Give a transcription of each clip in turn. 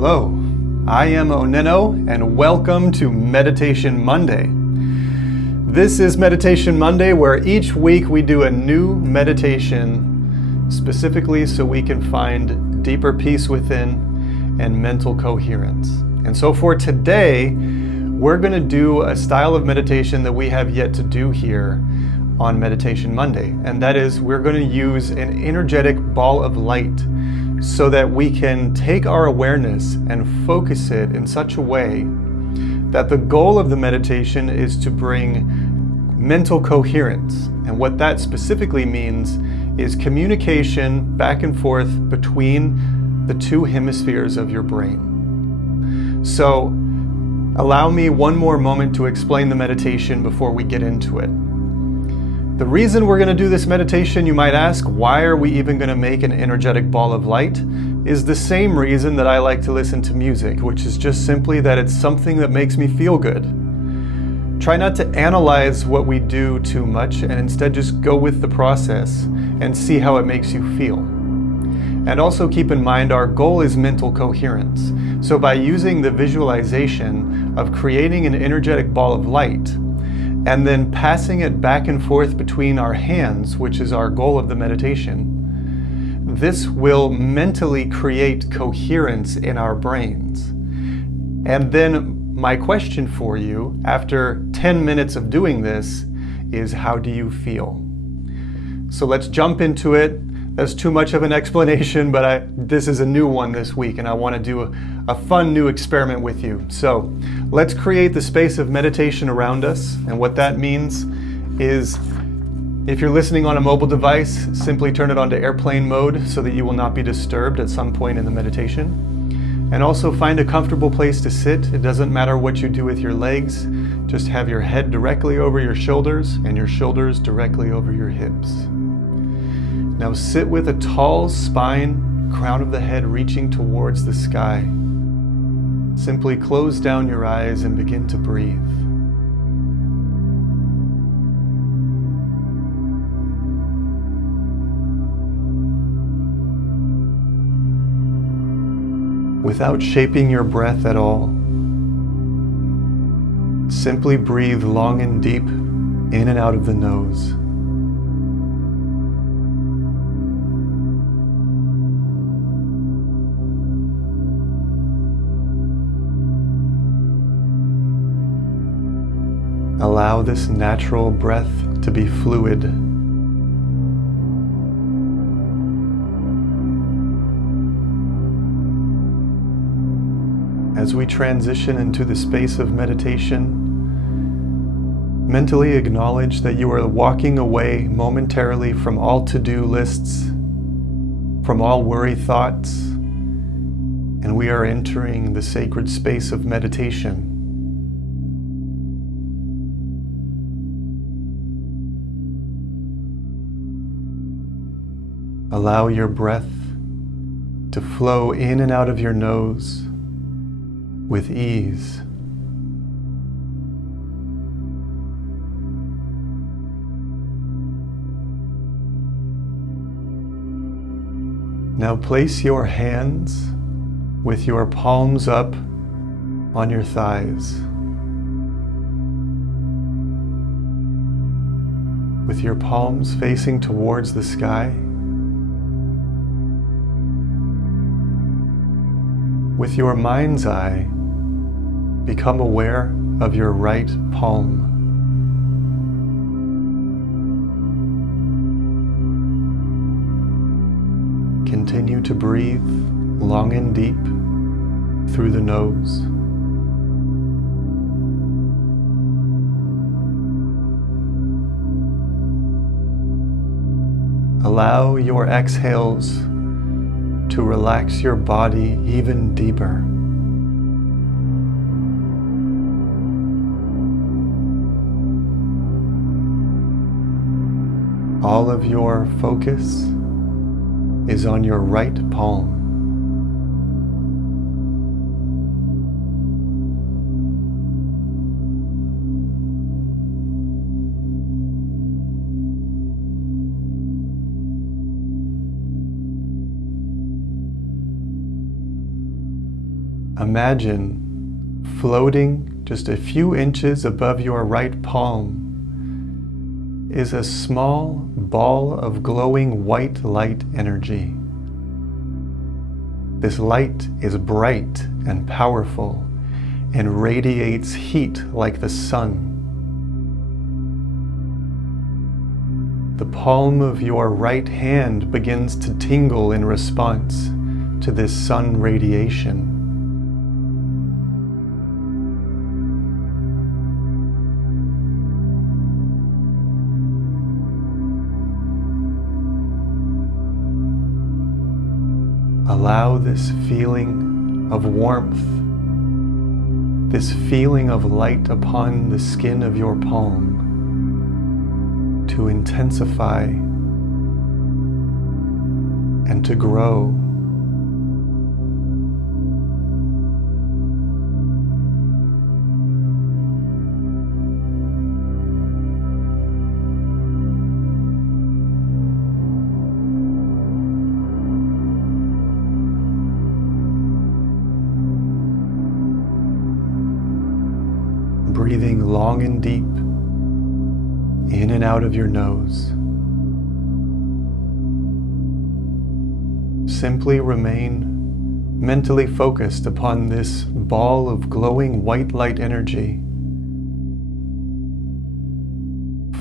Hello, I am OnenO, and welcome to Meditation Monday. This is Meditation Monday, where each week we do a new meditation specifically so we can find deeper peace within and mental coherence. And so for today, we're going to do a style of meditation that we have yet to do here on Meditation Monday, and that is we're going to use an energetic ball of light so that we can take our awareness and focus it in such a way that the goal of the meditation is to bring mental coherence. And what that specifically means is communication back and forth between the two hemispheres of your brain. So allow me one more moment to explain the meditation before we get into it. The reason we're going to do this meditation, you might ask, why are we even going to make an energetic ball of light, is the same reason that I like to listen to music, which is just simply that it's something that makes me feel good. Try not to analyze what we do too much, and instead just go with the process and see how it makes you feel. And also keep in mind our goal is mental coherence. So by using the visualization of creating an energetic ball of light, and then passing it back and forth between our hands, which is our goal of the meditation, this will mentally create coherence in our brains. And then my question for you, after 10 minutes of doing this, is how do you feel? So let's jump into it. That's too much of an explanation, but this is a new one this week, and I want to do a fun new experiment with you. So let's create the space of meditation around us. And what that means is, if you're listening on a mobile device, simply turn it onto airplane mode so that you will not be disturbed at some point in the meditation. And also find a comfortable place to sit. It doesn't matter what you do with your legs. Just have your head directly over your shoulders and your shoulders directly over your hips. Now sit with a tall spine, crown of the head reaching towards the sky. Simply close down your eyes and begin to breathe. Without shaping your breath at all, simply breathe long and deep in and out of the nose. Allow this natural breath to be fluid. As we transition into the space of meditation, mentally acknowledge that you are walking away momentarily from all to-do lists, from all worry thoughts, and we are entering the sacred space of meditation. Allow your breath to flow in and out of your nose with ease. Now place your hands with your palms up on your thighs. With your palms facing towards the sky. With your mind's eye, become aware of your right palm. Continue to breathe long and deep through the nose. Allow your exhales to relax your body even deeper. All of your focus is on your right palm. Imagine floating just a few inches above your right palm is a small ball of glowing white light energy. This light is bright and powerful and radiates heat like the sun. The palm of your right hand begins to tingle in response to this sun radiation. Allow this feeling of warmth, this feeling of light upon the skin of your palm to intensify and to grow. Breathing long and deep, in and out of your nose. Simply remain mentally focused upon this ball of glowing white light energy,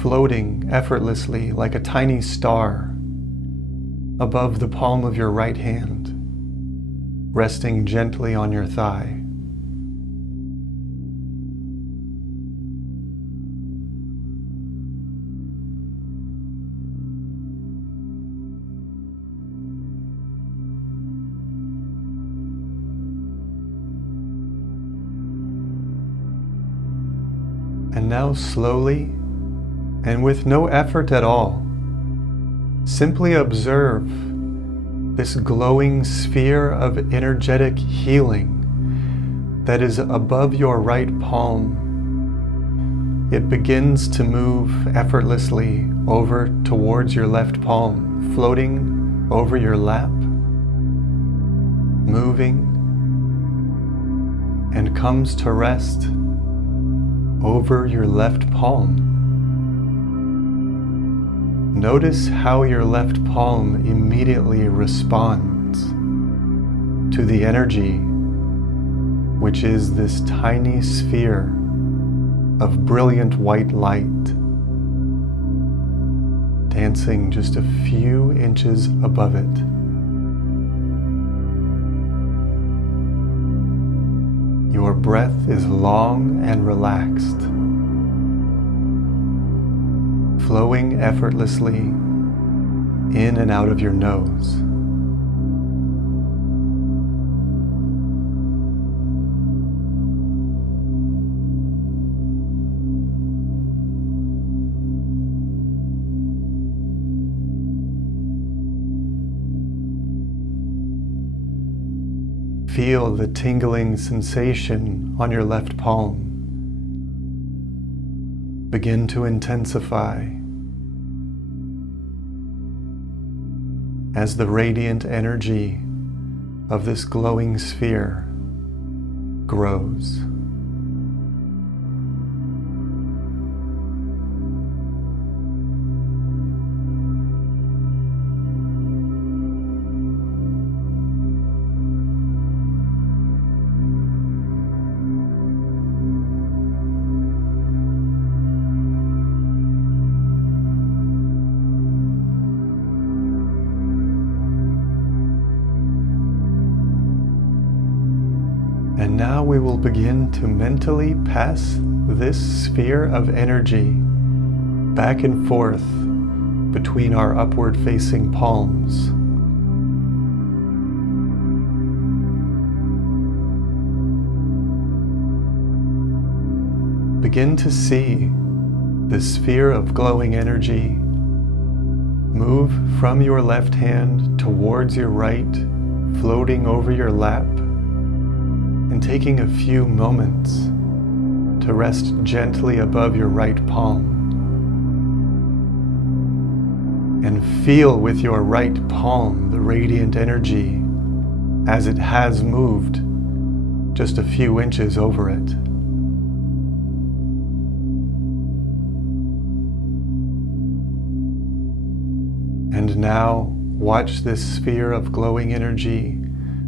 floating effortlessly like a tiny star above the palm of your right hand, resting gently on your thigh. And now slowly, and with no effort at all, simply observe this glowing sphere of energetic healing that is above your right palm. It begins to move effortlessly over towards your left palm, floating over your lap, moving, and comes to rest over your left palm. Notice how your left palm immediately responds to the energy, which is this tiny sphere of brilliant white light, dancing just a few inches above it. Your breath is long and relaxed, flowing effortlessly in and out of your nose. Feel the tingling sensation on your left palm begin to intensify as the radiant energy of this glowing sphere grows. And now we will begin to mentally pass this sphere of energy back and forth between our upward facing palms. Begin to see the sphere of glowing energy move from your left hand towards your right, floating over your lap, and taking a few moments to rest gently above your right palm. And feel with your right palm the radiant energy as it has moved just a few inches over it. And now watch this sphere of glowing energy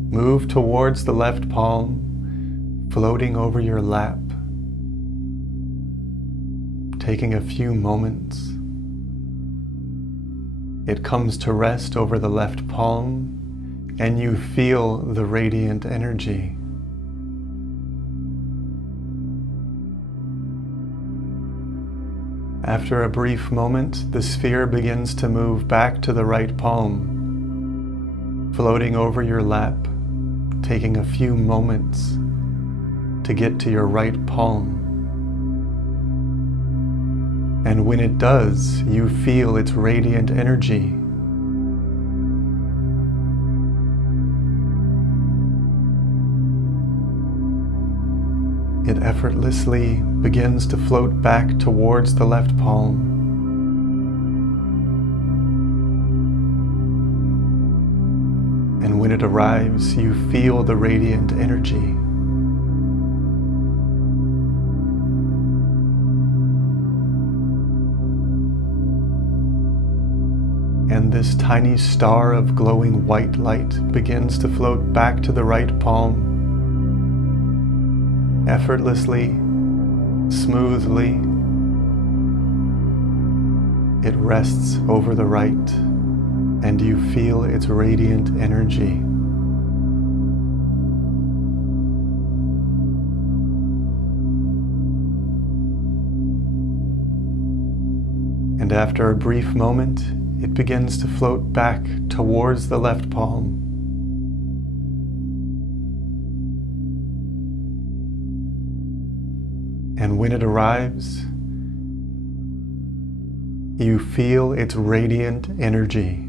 move towards the left palm, floating over your lap, taking a few moments. It comes to rest over the left palm, and you feel the radiant energy. After a brief moment, the sphere begins to move back to the right palm, floating over your lap, taking a few moments to get to your right palm. And when it does, you feel its radiant energy. It effortlessly begins to float back towards the left palm. And when it arrives, you feel the radiant energy. And this tiny star of glowing white light begins to float back to the right palm, effortlessly, smoothly. It rests over the right, and you feel its radiant energy. And after a brief moment, it begins to float back towards the left palm. And when it arrives, you feel its radiant energy.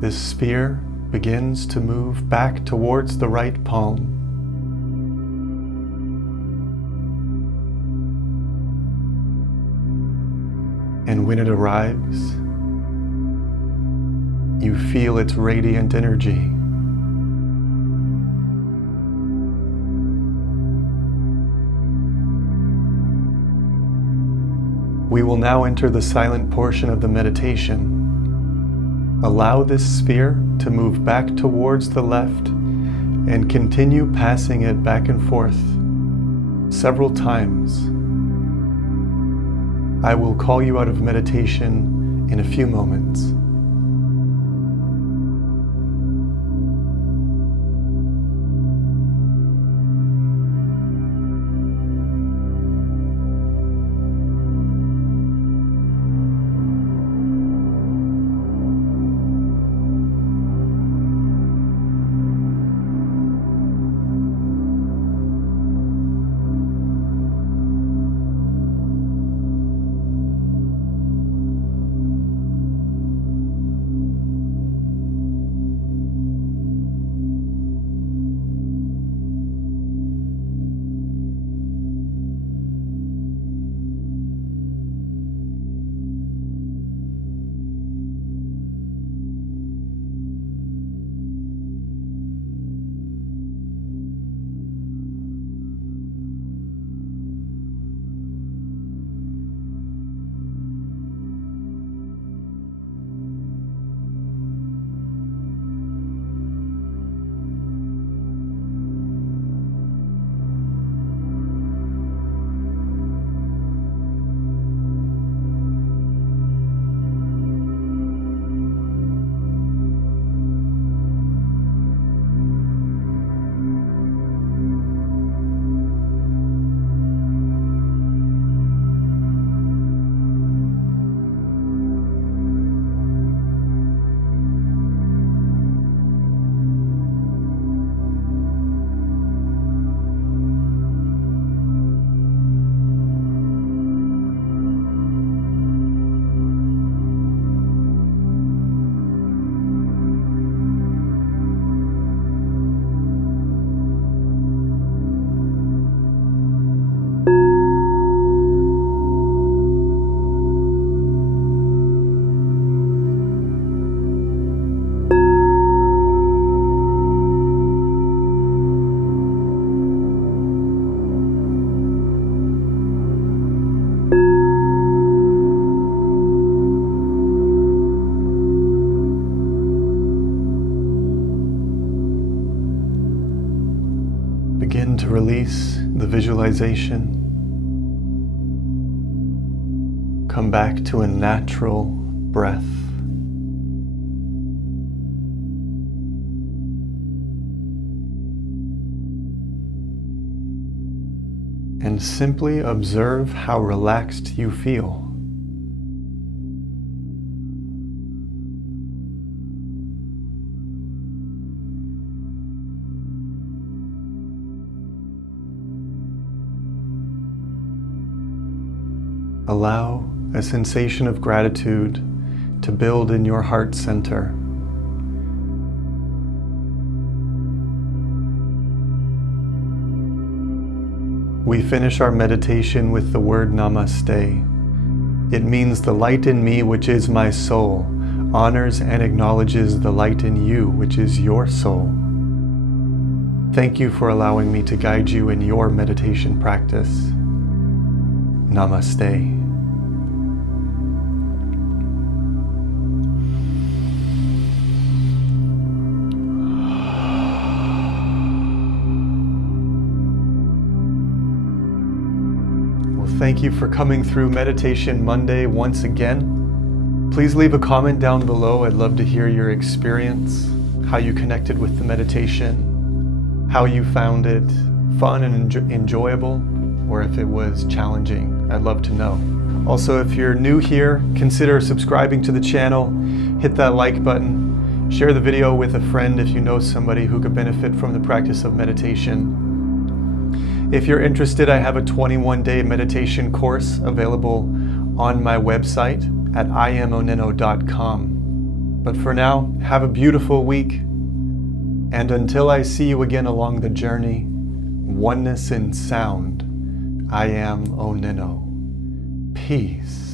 This sphere begins to move back towards the right palm. And when it arrives, you feel its radiant energy. We will now enter the silent portion of the meditation. Allow this sphere to move back towards the left and continue passing it back and forth several times. I will call you out of meditation in a few moments. begin to release the visualization. Come back to a natural breath. And simply observe how relaxed you feel. Allow a sensation of gratitude to build in your heart center. We finish our meditation with the word Namaste. It means the light in me, which is my soul, honors and acknowledges the light in you, which is your soul. Thank you for allowing me to guide you in your meditation practice. Namaste. Thank you for coming through Meditation Monday once again. Please leave a comment down below. I'd love to hear your experience, how you connected with the meditation, how you found it fun and enjoyable, or if it was challenging. I'd love to know. Also, if you're new here, consider subscribing to the channel, hit that like button, share the video with a friend if you know somebody who could benefit from the practice of meditation. If you're interested, I have a 21-day meditation course available on my website at iamoneno.com. But for now, have a beautiful week. And until I see you again along the journey, oneness in sound, I am OnenO. Peace.